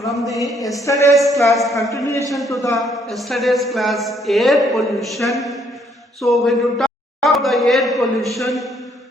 From the yesterday's class, continuation to the yesterday's class, air pollution. So when you talk about the air pollution,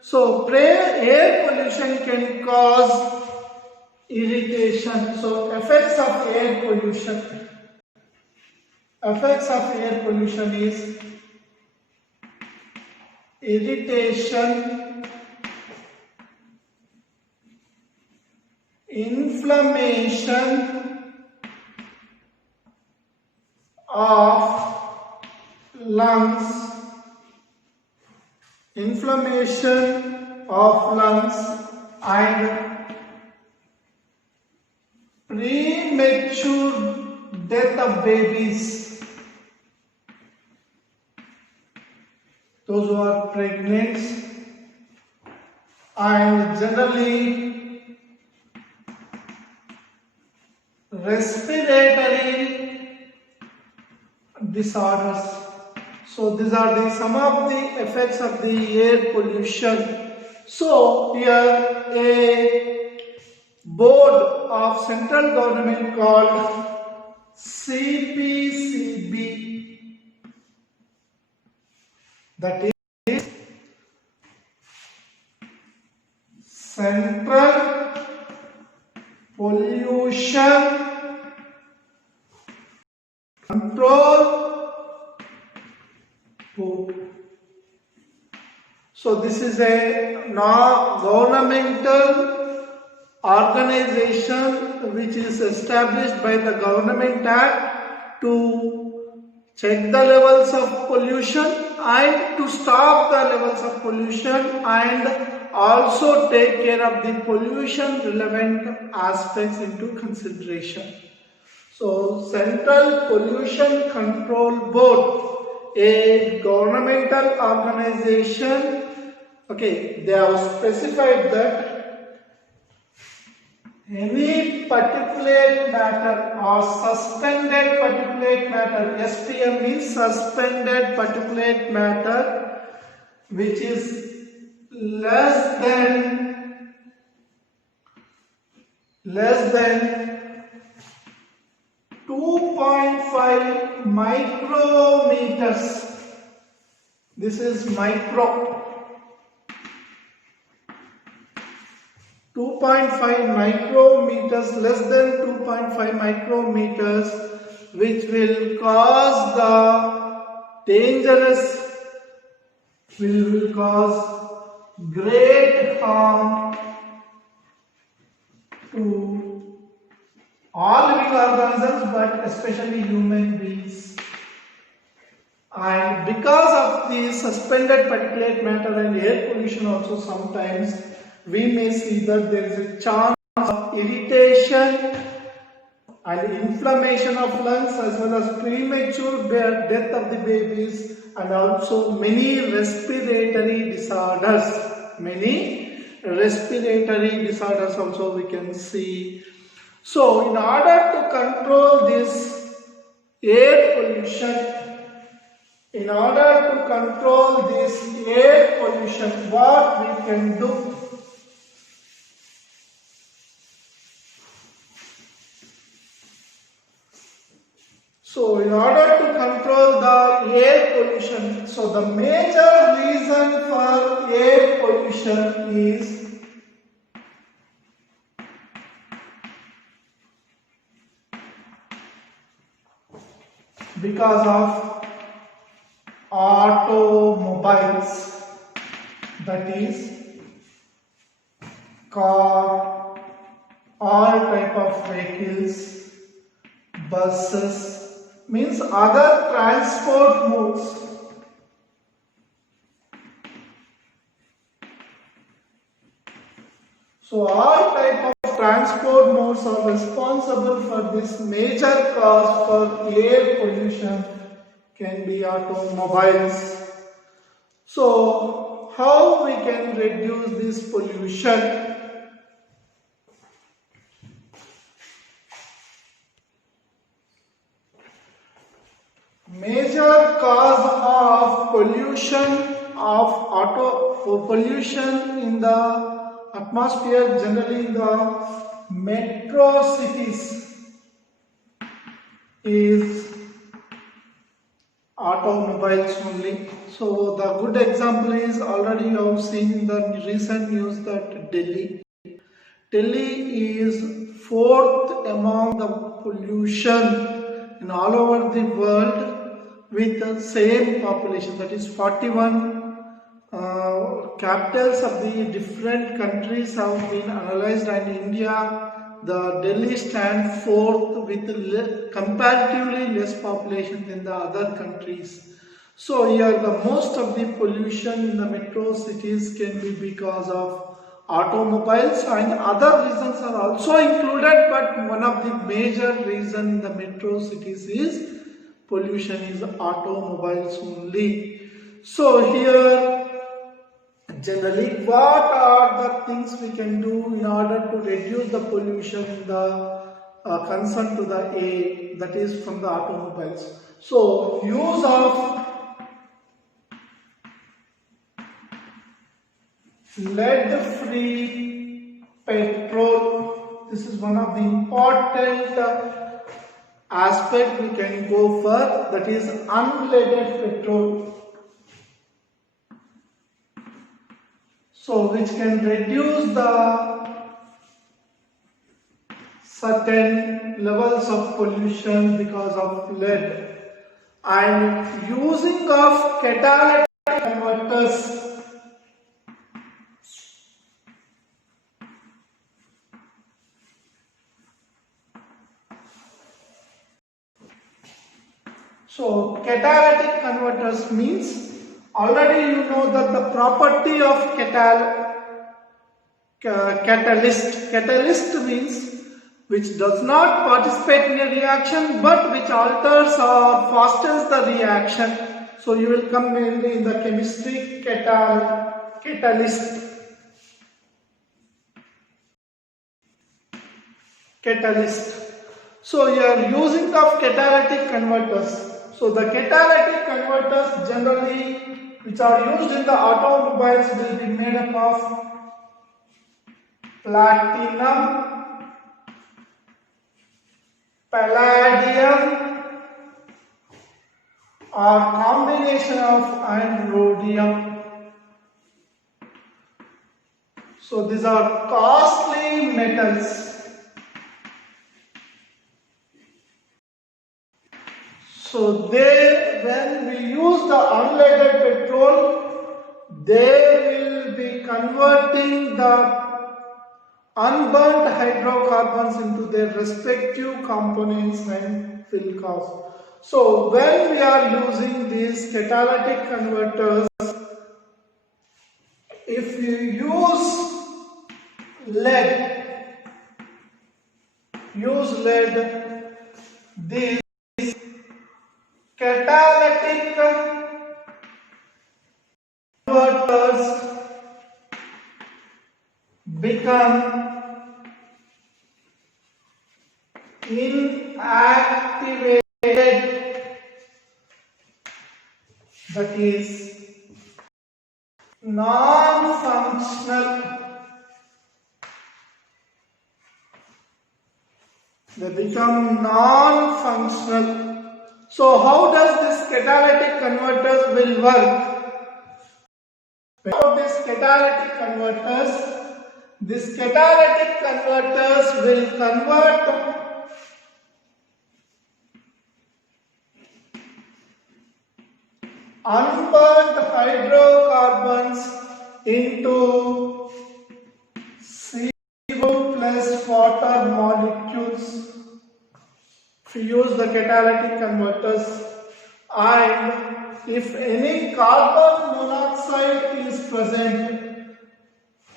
so air pollution can cause irritation. So effects of air pollution. Effects of air pollution is irritation, inflammation of lungs, and premature death of babies. Those who are pregnant and generally respiratory disorders. So these are some of the effects of the air pollution. So here a board of central government called CPCB, that is Central Pollution Control Board. So this is a non-governmental organization which is established by the Government Act to check the levels of pollution and to stop the levels of pollution and also take care of the pollution relevant aspects into consideration. So Central Pollution Control Board, a governmental organization, okay, they have specified that any particulate matter or suspended particulate matter, SPM means suspended particulate matter, which is less than 2.5 micrometers. This is micro. 2.5 micrometers, less than 2.5 micrometers, which will cause will cause great harm to all living organisms, but especially human beings. And because of the suspended particulate matter and air pollution also, sometimes we may see that there is a chance of irritation and inflammation of lungs, as well as premature death of the babies, and also many respiratory disorders. Many respiratory disorders also we can see. So in order to control this air pollution, what we can do? So in order to control the air pollution, so the major reason for air pollution is because of automobiles, that is car, all type of vehicles, buses, means other transport modes. So all type of transport modes are responsible for this major cause for air pollution, can be automobiles. So how we can reduce this pollution? Major cause of pollution in the atmosphere, generally in the metro cities. is automobiles only. So the good example is already you have seen in the recent news that Delhi is fourth among the pollution in all over the world with the same population, that is 41 capitals of the different countries have been analyzed, and India, the Delhi stand fourth with comparatively less population than the other countries. So here the most of the pollution in the metro cities can be because of automobiles, and other reasons are also included, but one of the major reason in the metro cities is pollution is automobiles only. So here generally what are the things we can do in order to reduce the pollution in the concern to the air, that is from the automobiles. So use of lead-free petrol, this is one of the important aspect we can go for, that is unleaded petrol. So which can reduce the certain levels of pollution because of lead, and using of catalytic converters. So catalytic converters means, already you know that the property of catalyst means which does not participate in a reaction but which alters or fastens the reaction. So you will come mainly in the chemistry catalyst. So you are using of catalytic converters. So the catalytic converters generally which are used in the automobiles will be made up of platinum, palladium, or combination of and rhodium. So these are costly metals. So when we use the unleaded petrol, they will be converting the unburnt hydrocarbons into their respective components and fuel costs. So when we are using these catalytic converters, if you use these catalytic converters become inactivated, that is non-functional. They become non-functional. So how does this catalytic converters will work? About these catalytic converters will convert unburnt hydrocarbons into CO plus water molecules. If you use the catalytic converters, and if any carbon monoxide is present,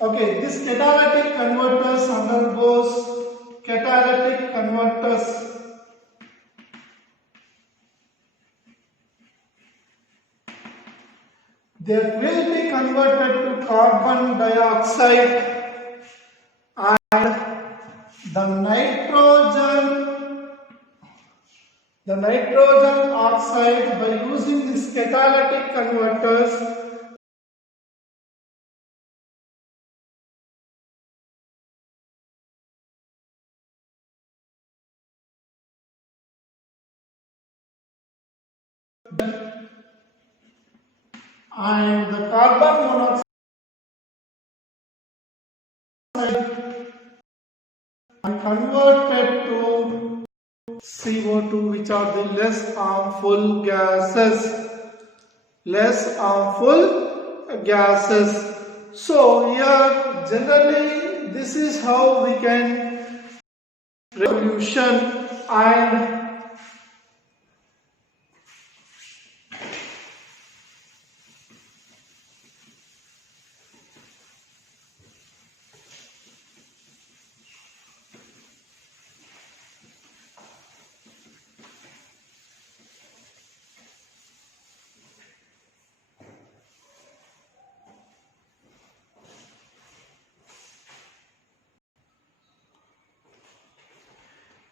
okay, this catalytic converters undergoes catalytic converters. They will be converted to carbon dioxide, and the nitrogen oxide, by using these catalytic converters, and the carbon monoxide are converted to CO2, which are the less harmful gases. So here generally this is how we can pollution. And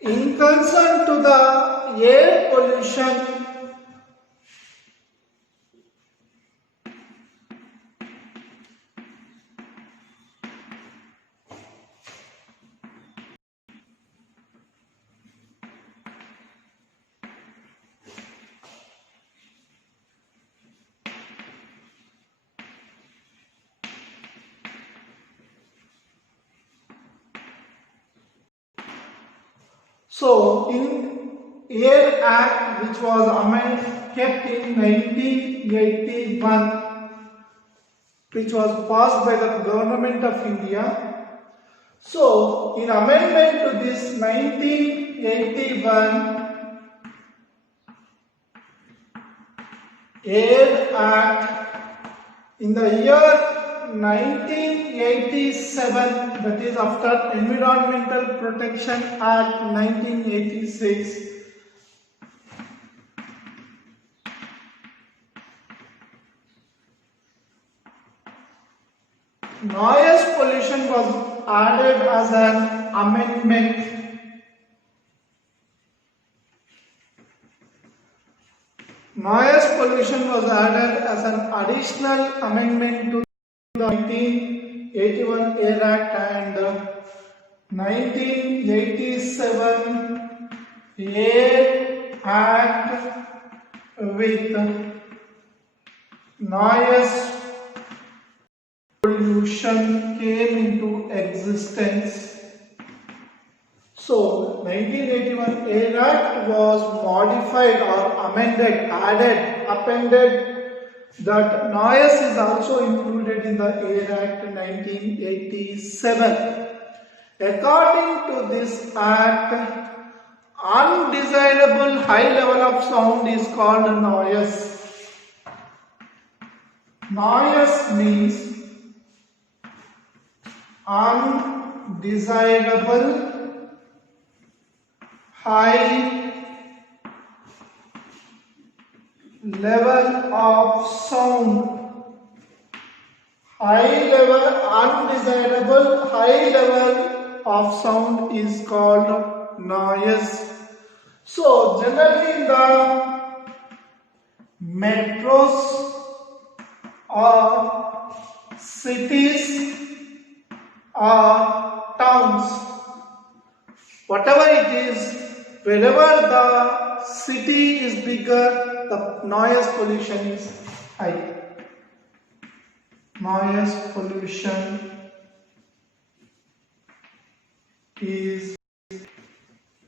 in concern to the air pollution, so in Air Act, which was kept in 1981, which was passed by the Government of India. So in amendment to this 1981 Air Act, in the year 1987, that is after Environmental Protection Act 1986, noise pollution was added as an amendment. Noise pollution was added as an additional amendment to the 1981 Air Act and 1987 Air Act with noise pollution came into existence. So 1981 Air Act was modified or amended, appended that noise is also included in the Air Act 1987. According to this act, undesirable high level of sound is called noise. Noise means undesirable high level of sound. Undesirable high level of sound is called noise. So generally in the metros or cities or towns, whatever it is, wherever the city is bigger, the noise pollution is high. Noise pollution is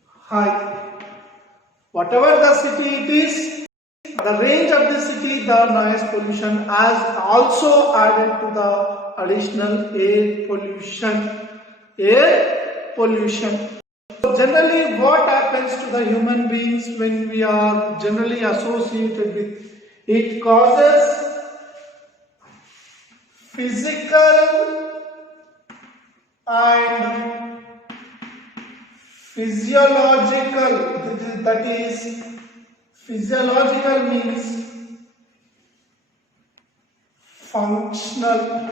high. Whatever the city it is, the range of the city, the noise pollution has also added to the additional air pollution. So generally what happens to the human beings when we are generally associated with it? Causes physical and physiological, that is physiological means functional,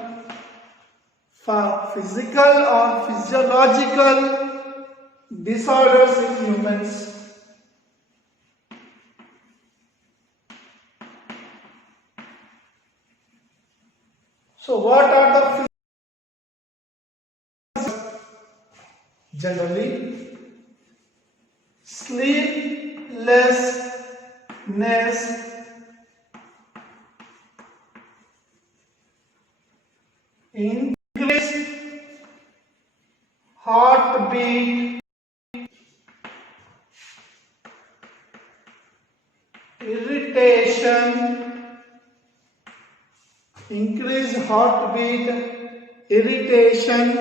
physical or physiological disorders in humans. So what are the generally? Sleeplessness, increased heartbeat, irritation, increased heartbeat, irritation.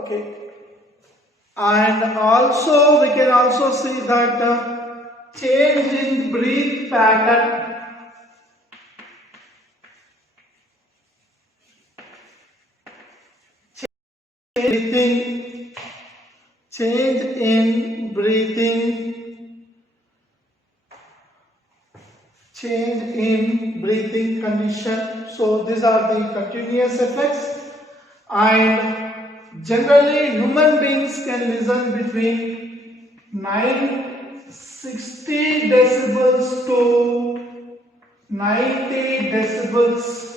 Okay, and also we can also see that change in breath pattern, breathing, change in breathing, change in breathing condition. So these are the continuous effects, and generally human beings can listen between 960 decibels to 90 decibels,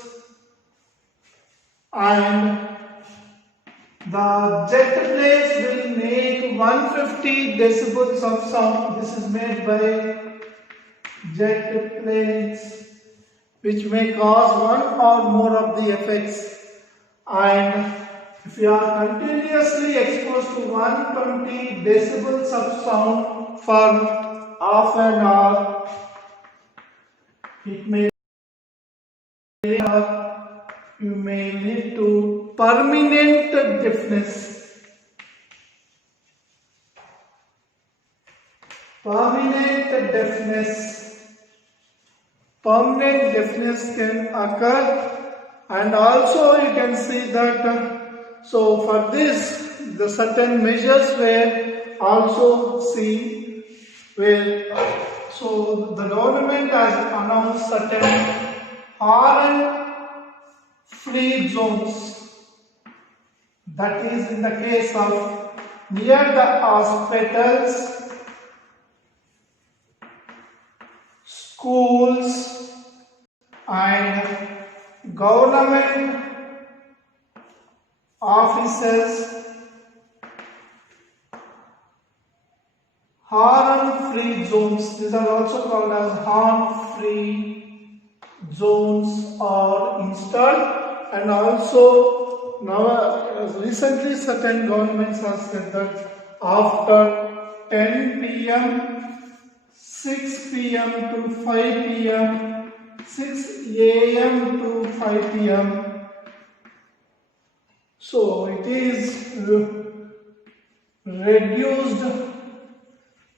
and the jet planes will make 150 decibels of sound. This is made by jet planes, which may cause one or more of the effects. And if you are continuously exposed to 120 decibels of sound for half an hour, it may you may lead to permanent deafness. Permanent deafness can occur, and also you can see that so for this the certain measures were also seen where so the government has announced certain horn free zones, that is in the case of near the hospitals, schools and government offices. Horn free zones, these are also called as horn free zones are installed. And also now recently certain governments have said that after 10 p.m, 6 p.m. to 5 p.m, 6 a.m. to 5 p.m. So it is reduced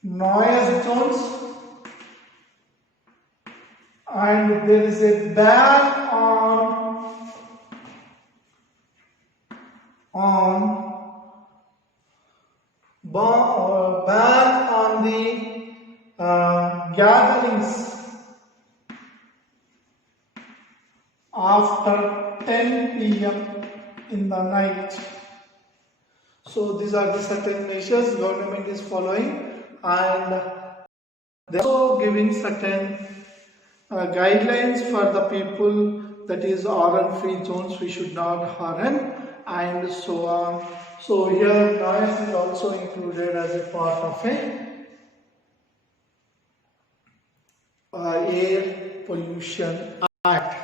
noise zones, and there is a ban on the gatherings after 10 p.m. in the night. So these are the certain measures government is following, and they are also giving certain guidelines for the people, that is horn free zones, we should not horn and so on. So here noise is also included as a part of a Air Pollution Act.